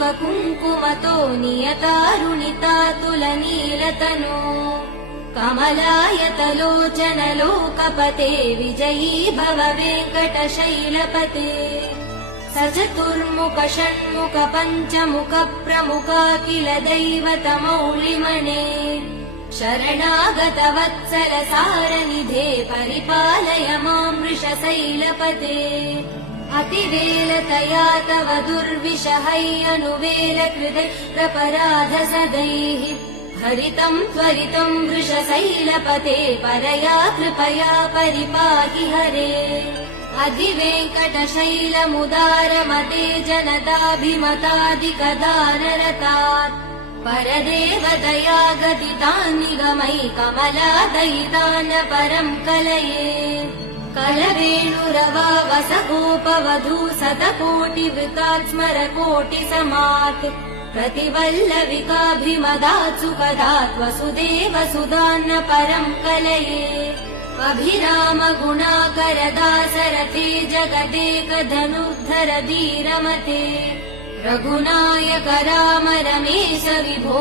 कुङ्कुमतो नियतारुणितातुलनीलतनो कमलायतलोचन लोकपते विजयी भव वेङ्कटशैलपते सचतुर्मुख षण्मुख पञ्चमुख प्रमुखाखिल दैवतमौलिमने शरणागत वत्सल सारनिधे परिपालय मां वृषशैलपते अतिवेलतया तव दुर्विषहैरनुवेल कृते प्रपराध सदैः हरितं त्वरितं वृषशैलपते परया कृपया परिपाहि हरे अधिवेङ्कटशैलमुदारमते जनताभिमतादिकदानरतात् परदेवदया गदितान् निगमै कमलादयितान् परं कलये कलवेणुरवा वसगोपवधू शतकोटिवृतात् स्मरकोटिसमात् प्रतिवल्लविकाभिमदात् सुखदात् वसुदेव सुधान्न परं कलये अभिराम गुणाकर दासरथे जगदेकधनुर्धर धीरमते रघुनायक राम रमेश विभो